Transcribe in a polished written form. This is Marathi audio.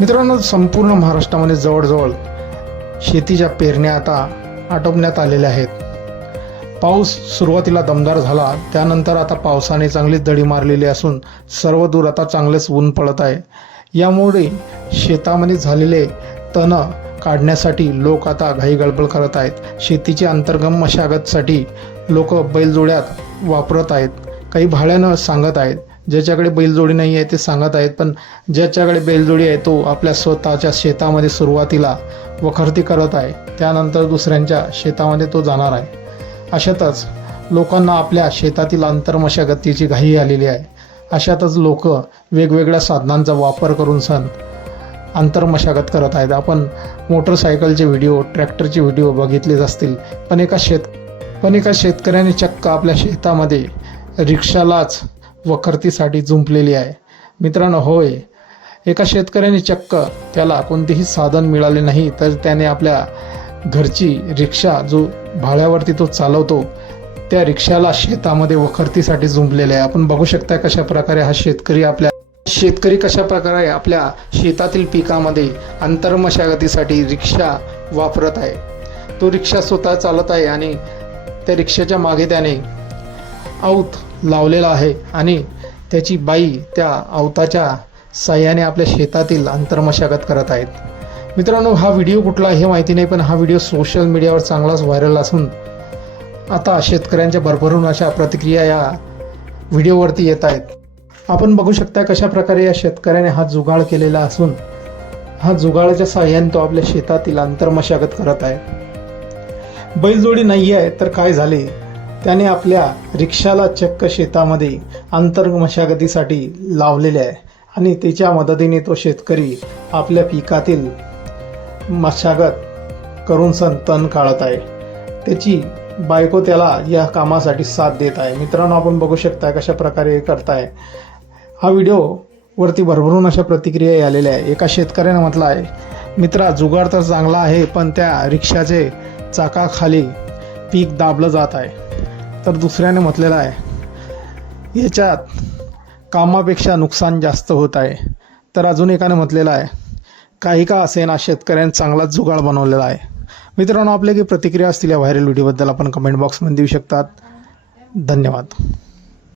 मित्रांनो, संपूर्ण महाराष्ट्रामध्ये जवळजवळ शेतीच्या पेरण्या आता आटोपण्यात आलेल्या आहेत. पाऊस सुरुवातीला दमदार झाला, त्यानंतर आता पावसाने चांगलीच दडी मारलेली असून सर्व दूर आता चांगलेच ऊन पडत आहे. यामुळे शेतामध्ये झालेले तण काढण्यासाठी लोक आता घाई गडबड करत आहेत. शेतीची अंतर्गम मशागतसाठी लोक बैलजोड्यात वापरत आहेत. काही भाड्यानं सांगत आहेत. ज्याच्याकडे बैलजोडी नाही आहे ते सांगत आहेत, पण ज्याच्याकडे बैलजोडी आहे तो आपल्या स्वतःच्या शेतामध्ये सुरुवातीला वखरती करत आहे, त्यानंतर दुसऱ्यांच्या शेतामध्ये तो जाणार आहे. अशातच लोकांना आपल्या शेतातील अंतर्मशागतीची घाई आलेली आहे. अशातच लोक वेगवेगळ्या साधनांचा वापर करून अंतर्मशागत करत आहेत. आपण मोटरसायकलचे व्हिडिओ, ट्रॅक्टरचे व्हिडिओ बघितलेच असतील, पण एका शेतकऱ्याने चक्क आपल्या शेतामध्ये रिक्षालाच वखरतीसाठी जुंपलेली आहे. मित्रांनो, होय, एका शेतकऱ्याने चक्क त्याला कोणतेही साधन मिळाले नाही तर त्याने आपल्या घरची रिक्षा जो भाड्यावरती तो चालवतो त्या रिक्षाला शेतामध्ये वखरतीसाठी जुंपलेले आहे. आपण बघू शकता कशा प्रकारे हा शेतकरी कशा प्रकारे आपल्या शेतातील पिकामध्ये अंतर्मशागतीसाठी रिक्षा वापरत आहे. तो रिक्षा स्वतः चालत आहे आणि त्या रिक्षाच्या मागे त्याने औत लावलेला आहे आणि त्याची बाई त्या अवताच्या साह्याने आपल्या शेतातील अंतर्मशागत करत आहेत. मित्रांनो, हा व्हिडिओ कुठला हे माहिती नाही, पण हा व्हिडिओ सोशल मीडियावर चांगलाच व्हायरल असून आता शेतकऱ्यांच्या भरभरून अशा प्रतिक्रिया या व्हिडिओवरती येत आहेत. आपण बघू शकता कशा प्रकारे या शेतकऱ्याने हा जुगाड केलेला असून हा जुगाडाच्या साह्याने तो आपल्या शेतातील अंतर्मशागत करत आहे. बैलजोडी नाही आहे तर काय झाले, त्याने आपल्या रिक्षाला चक्क शेतामध्ये अंतर्मशागतीसाठी लावलेले आहे आणि त्याच्या मदतीने तो शेतकरी आपल्या पिकातील मशागत करून तण काढत आहे. त्याची बायको त्याला या कामासाठी साथ देत आहे. मित्रांनो, आपण बघू शकता कशा प्रकारे करताय. हा व्हिडिओ वरती भरभरून अशा प्रतिक्रिया आलेल्या आहे. एका शेतकऱ्याने म्हटलं आहे, मित्रा, जुगाड तर चांगला आहे, पण त्या रिक्षाचे चाकाखाली पीक दाबलं जात आहे. तर दुसऱ्याने म्हटलेलं आहे, याच्यात कामापेक्षा नुकसान जास्त होत आहे. तर अजून एकाने म्हटलेलं आहे, काही का असेना, शेतकऱ्यांनी चांगलाच जुगाड बनवलेला आहे. मित्रांनो, आपल्या काही प्रतिक्रिया असतील या व्हायरल व्हिडिओबद्दल आपण कमेंट बॉक्समध्ये देऊ शकतात. धन्यवाद.